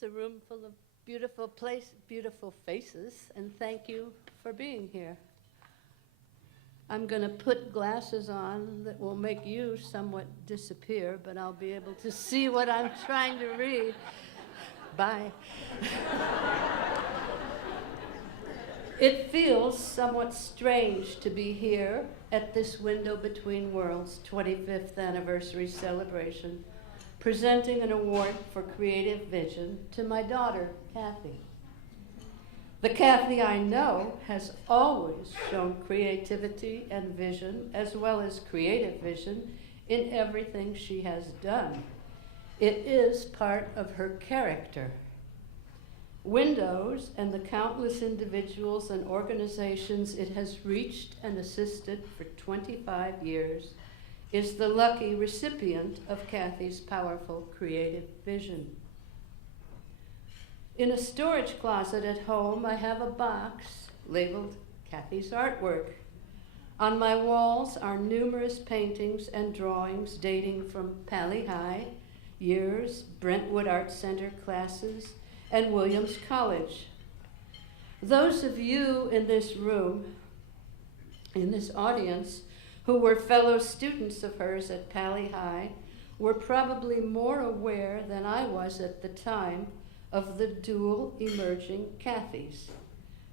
is a room full of beautiful faces, and thank you for being here. I'm going to put glasses on that will make you somewhat disappear, but I'll be able to see what I'm trying to read. Bye. It feels somewhat strange to be here at this Window Between Worlds 25th anniversary celebration, presenting an award for creative vision to my daughter, Cathy. The Cathy I know has always shown creativity and vision, as well as creative vision, in everything she has done. It is part of her character. Windows and the countless individuals and organizations it has reached and assisted for 25 years is the lucky recipient of Cathy's powerful creative vision. In a storage closet at home, I have a box labeled Cathy's artwork. On my walls are numerous paintings and drawings dating from Pali High years, Brentwood Art Center classes, and Williams College. Those of you in this room, in this audience, who were fellow students of hers at Pali High were probably more aware than I was at the time of the dual emerging Cathys,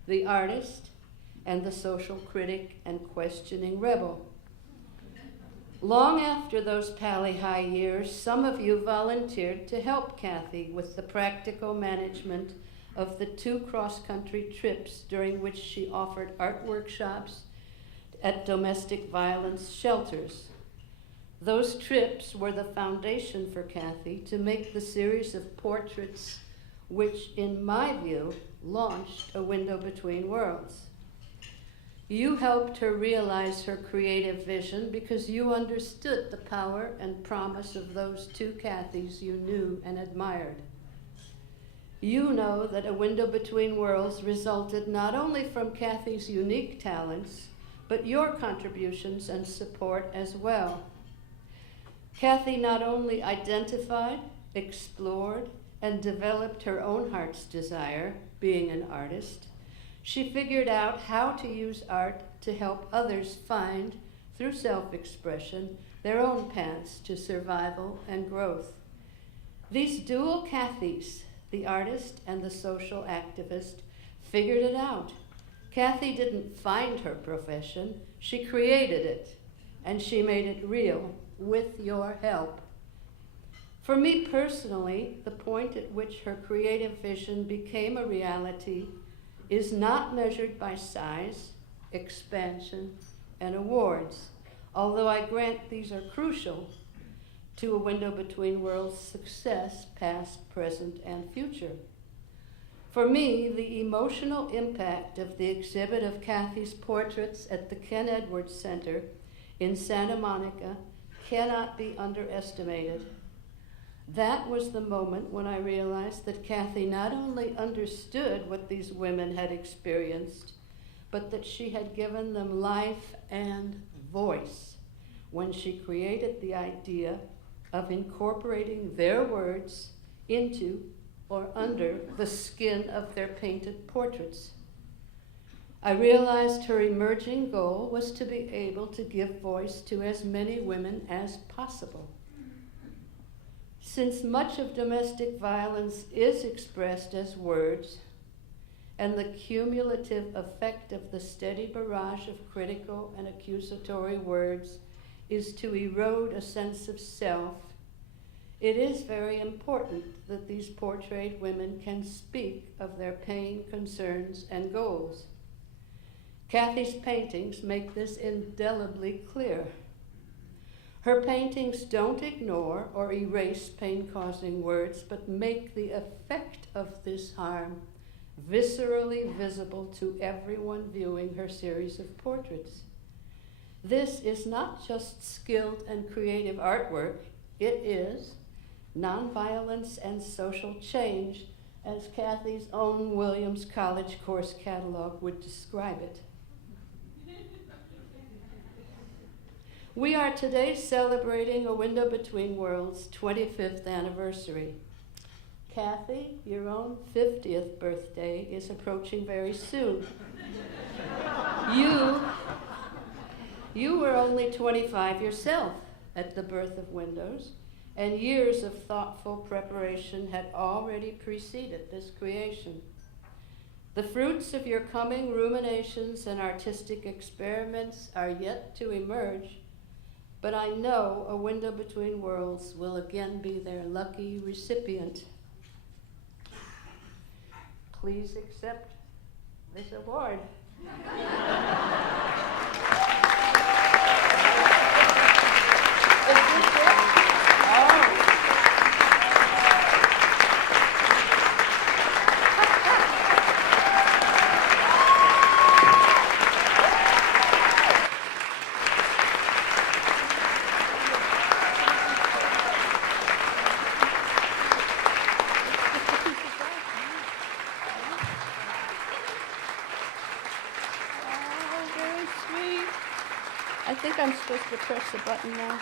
the artist and the social critic and questioning rebel. Long after those Pali High years, some of you volunteered to help Cathy with the practical management of the 2 cross-country trips during which she offered art workshops at domestic violence shelters. Those trips were the foundation for Cathy to make the series of portraits which, in my view, launched A Window Between Worlds. You helped her realize her creative vision because you understood the power and promise of those 2 Cathys you knew and admired. You know that A Window Between Worlds resulted not only from Cathy's unique talents, but your contributions and support as well. Cathy not only identified, explored, and developed her own heart's desire, being an artist, she figured out how to use art to help others find, through self-expression, their own paths to survival and growth. These dual Cathys, the artist and the social activist, figured it out. Cathy didn't find her profession, she created it, and she made it real with your help. For me personally, the point at which her creative vision became a reality is not measured by size, expansion, and awards, although I grant these are crucial to A Window Between Worlds' success, past, present, and future. For me, the emotional impact of the exhibit of Cathy's portraits at the Ken Edwards Center in Santa Monica cannot be underestimated. That was the moment when I realized that Cathy not only understood what these women had experienced, but that she had given them life and voice when she created the idea of incorporating their words into or under the skin of their painted portraits. I realized her emerging goal was to be able to give voice to as many women as possible. Since much of domestic violence is expressed as words, and the cumulative effect of the steady barrage of critical and accusatory words is to erode a sense of self, it is very important that these portrayed women can speak of their pain, concerns, and goals. Cathy's paintings make this indelibly clear. Her paintings don't ignore or erase pain-causing words, but make the effect of this harm viscerally visible to everyone viewing her series of portraits. This is not just skilled and creative artwork, it is nonviolence and social change, as Cathy's own Williams College course catalog would describe it. We are today celebrating A Window Between Worlds' 25th anniversary. Cathy, your own 50th birthday is approaching very soon. You were only 25 yourself at the birth of Windows, and years of thoughtful preparation had already preceded this creation. The fruits of your coming ruminations and artistic experiments are yet to emerge, but I know A Window Between Worlds will again be their lucky recipient. Please accept this award. I think I'm supposed to press the button now.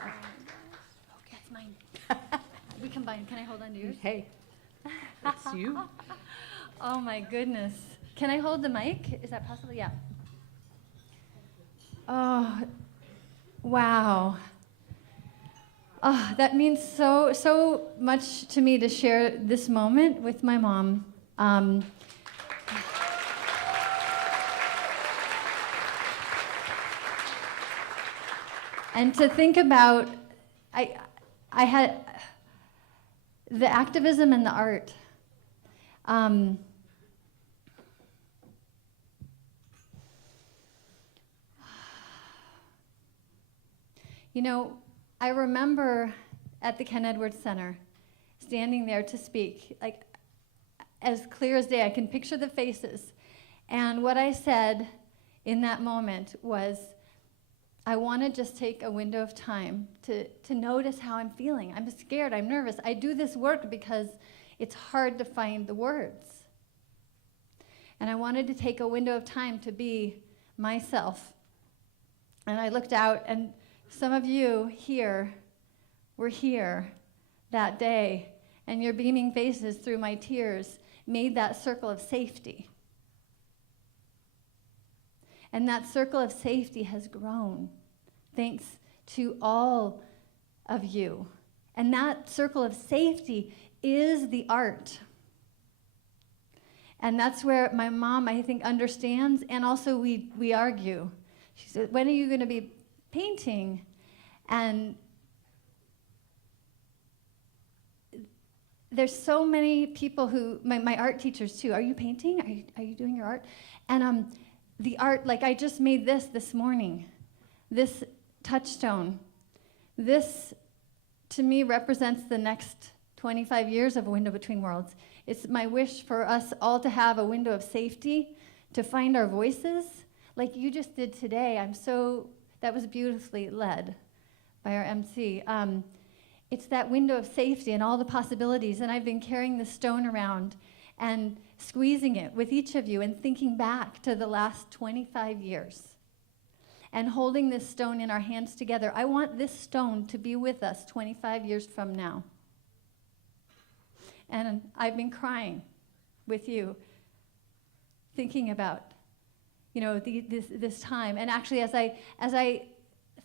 Oh, that's mine. We combine. Can I hold on to yours? Hey, it's you. Oh my goodness. Can I hold the mic? Is that possible? Yeah. Oh, wow. Oh, that means so much to me to share this moment with my mom. And to think about, I had the activism and the art. You know, I remember at the Ken Edwards Center, standing there to speak, like as clear as day. I can picture the faces. And what I said in that moment was, I want to just take a window of time to notice how I'm feeling. I'm scared, I'm nervous. I do this work because it's hard to find the words. And I wanted to take a window of time to be myself. And I looked out, and some of you here were here that day, and your beaming faces through my tears made that circle of safety. And that circle of safety has grown thanks to all of you. And that circle of safety is the art. And that's where my mom, I think, understands, and also we argue. She said, when are you going to be painting? And there's so many people who, my art teachers too, are you painting? Are you doing your art? And the art, like I just made this morning, this touchstone. This, to me, represents the next 25 years of A Window Between Worlds. It's my wish for us all to have a window of safety, to find our voices, like you just did today. That was beautifully led by our MC. It's that window of safety and all the possibilities, and I've been carrying the stone around and squeezing it with each of you and thinking back to the last 25 years and holding this stone in our hands together. I want this stone to be with us 25 years from now. And I've been crying with you, thinking about, you know, this time. And actually, as I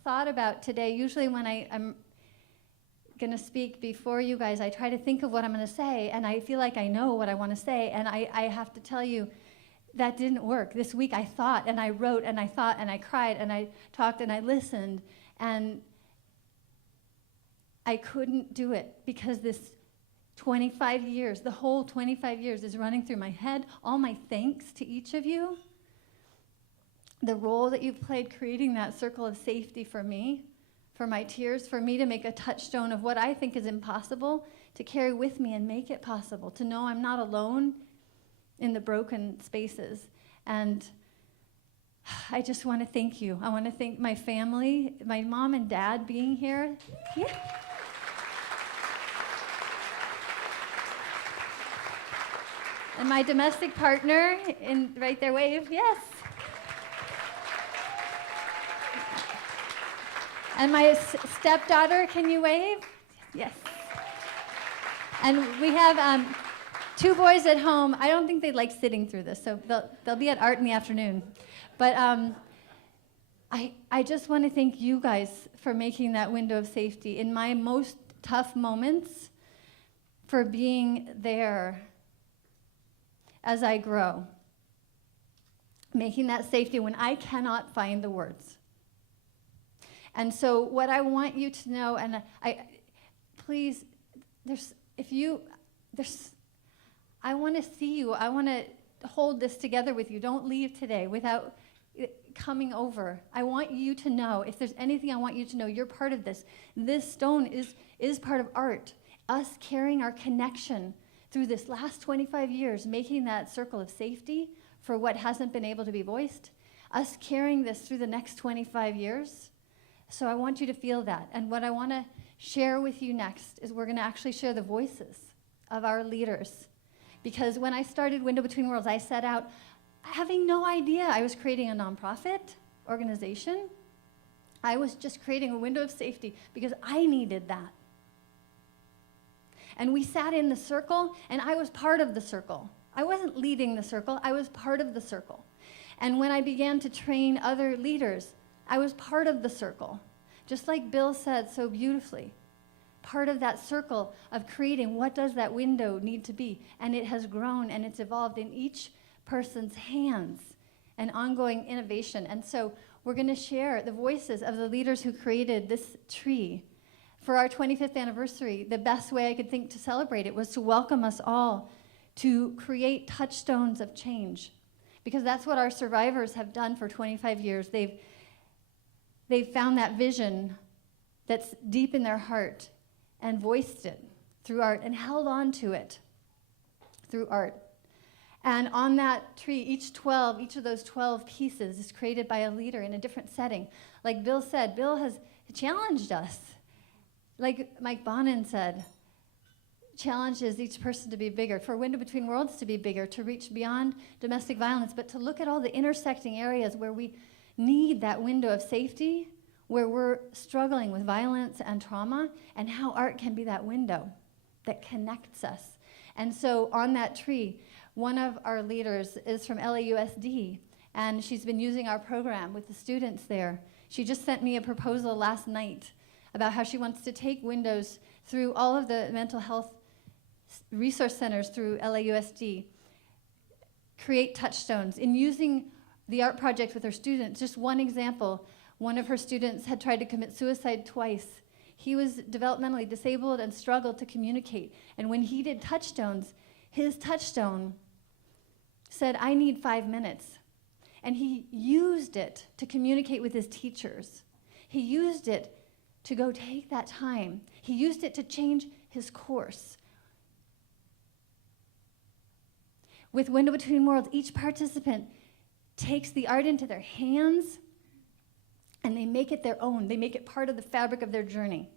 thought about today, usually when I'm going to speak before you guys, I try to think of what I'm going to say, and I feel like I know what I want to say, and I have to tell you, that didn't work. This week I thought, and I wrote, and I thought, and I cried, and I talked, and I listened, and I couldn't do it because this 25 years, the whole 25 years is running through my head. All my thanks to each of you. The role that you've played creating that circle of safety for me, for my tears, for me to make a touchstone of what I think is impossible, to carry with me and make it possible, to know I'm not alone in the broken spaces. And I just want to thank you. I want to thank my family, my mom and dad being here. Yeah. And my domestic partner, right there, wave, yes. And my stepdaughter, can you wave? Yes. And we have 2 boys at home. I don't think they like sitting through this, so they'll be at art in the afternoon. But I just want to thank you guys for making that window of safety in my most tough moments, for being there as I grow, making that safety when I cannot find the words. And so what I want you to know, and please, I want to see you. I want to hold this together with you. Don't leave today without coming over. I want you to know, if there's anything I want you to know, you're part of this. This stone is part of art. Us carrying our connection through this last 25 years, making that circle of safety for what hasn't been able to be voiced. Us carrying this through the next 25 years. So I want you to feel that. And what I want to share with you next is we're going to actually share the voices of our leaders. Because when I started Window Between Worlds, I set out having no idea I was creating a nonprofit organization. I was just creating a window of safety because I needed that. And we sat in the circle, and I was part of the circle. I wasn't leading the circle, I was part of the circle. And when I began to train other leaders, I was part of the circle. Just like Bill said so beautifully, part of that circle of creating what does that window need to be. And it has grown and it's evolved in each person's hands, and ongoing innovation. And so we're going to share the voices of the leaders who created this tree. For our 25th anniversary, the best way I could think to celebrate it was to welcome us all to create touchstones of change, because that's what our survivors have done for 25 years. They've found that vision that's deep in their heart and voiced it through art and held on to it through art. And on that tree, each of those 12 pieces is created by a leader in a different setting. Like Bill said, Bill has challenged us. Like Mike Bonin said, challenges each person to be bigger, for Window Between Worlds to be bigger, to reach beyond domestic violence, but to look at all the intersecting areas where we need that window of safety, where we're struggling with violence and trauma, and how art can be that window that connects us. And so on that tree, one of our leaders is from LAUSD, and she's been using our program with the students there. She just sent me a proposal last night about how she wants to take windows through all of the mental health resource centers through LAUSD, create touchstones. In using the art project with her students, just one example, one of her students had tried to commit suicide twice. He was developmentally disabled and struggled to communicate. And when he did touchstones, his touchstone said, I need 5 minutes. And he used it to communicate with his teachers. He used it to go take that time. He used it to change his course. With Window Between Worlds, each participant takes the art into their hands and they make it their own. They make it part of the fabric of their journey.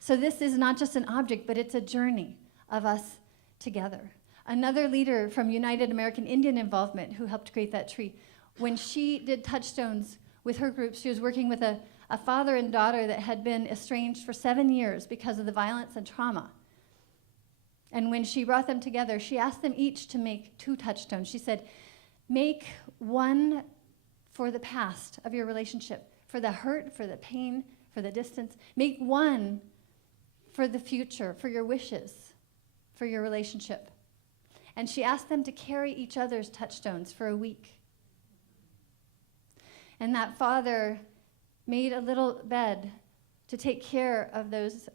So this is not just an object, but it's a journey of us together. Another leader from United American Indian Involvement who helped create that tree, when she did touchstones with her group, she was working with a father and daughter that had been estranged for 7 years because of the violence and trauma. And when she brought them together, she asked them each to make 2 touchstones. She said, make one for the past of your relationship, for the hurt, for the pain, for the distance. Make one for the future, for your wishes, for your relationship. And she asked them to carry each other's touchstones for a week. And that father made a little bed to take care of those,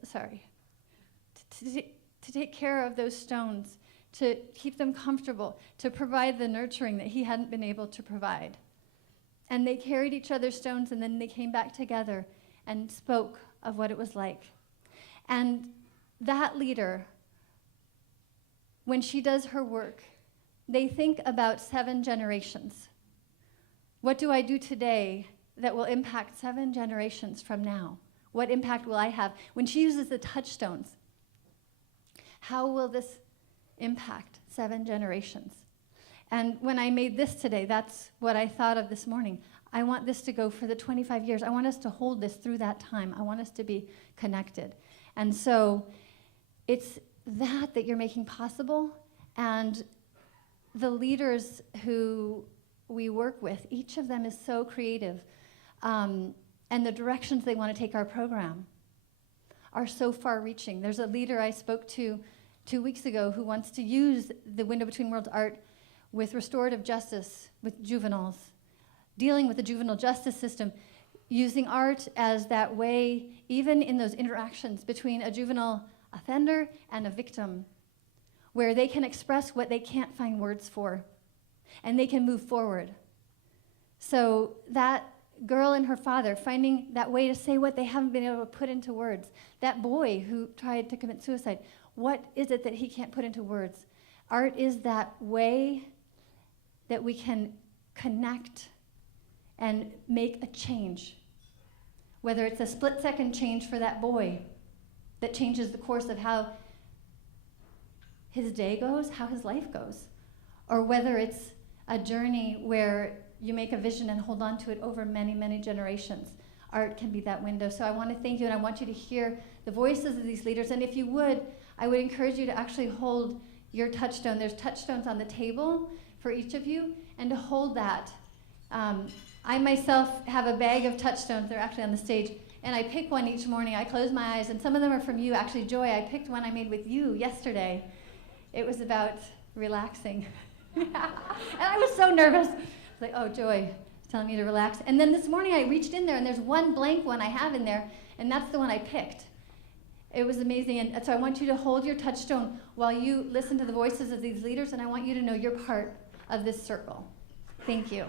to take care of those stones, to keep them comfortable, to provide the nurturing that he hadn't been able to provide. And they carried each other's stones, and then they came back together and spoke of what it was like. And that leader, when she does her work, they think about 7 generations. What do I do today that will impact 7 generations from now? What impact will I have? When she uses the touchstones, how will this impact 7 generations? And when I made this today, that's what I thought of this morning. I want this to go for the 25 years. I want us to hold this through that time. I want us to be connected. And so it's that you're making possible, and the leaders who we work with, each of them is so creative, and the directions they want to take our program are so far-reaching. There's a leader I spoke to 2 weeks ago who wants to use the Window Between Worlds art with restorative justice, with juveniles, dealing with the juvenile justice system, using art as that way, even in those interactions between a juvenile offender and a victim, where they can express what they can't find words for, and they can move forward. So that girl and her father finding that way to say what they haven't been able to put into words. That boy who tried to commit suicide, what is it that he can't put into words? Art is that way that we can connect and make a change. Whether it's a split-second change for that boy that changes the course of how his day goes, how his life goes, or whether it's a journey where you make a vision and hold on to it over many, many generations. Art can be that window. So I want to thank you, and I want you to hear the voices of these leaders. And if you would, I would encourage you to actually hold your touchstone. There's touchstones on the table for each of you, and to hold that. I myself have a bag of touchstones. They're actually on the stage. And I pick one each morning. I close my eyes, and some of them are from you. Actually, Joy, I picked one I made with you yesterday. It was about relaxing. And I was so nervous. I was like, oh, Joy is telling me to relax. And then this morning I reached in there, and there's one blank one I have in there, and that's the one I picked. It was amazing. And so I want you to hold your touchstone while you listen to the voices of these leaders, and I want you to know you're part of this circle. Thank you.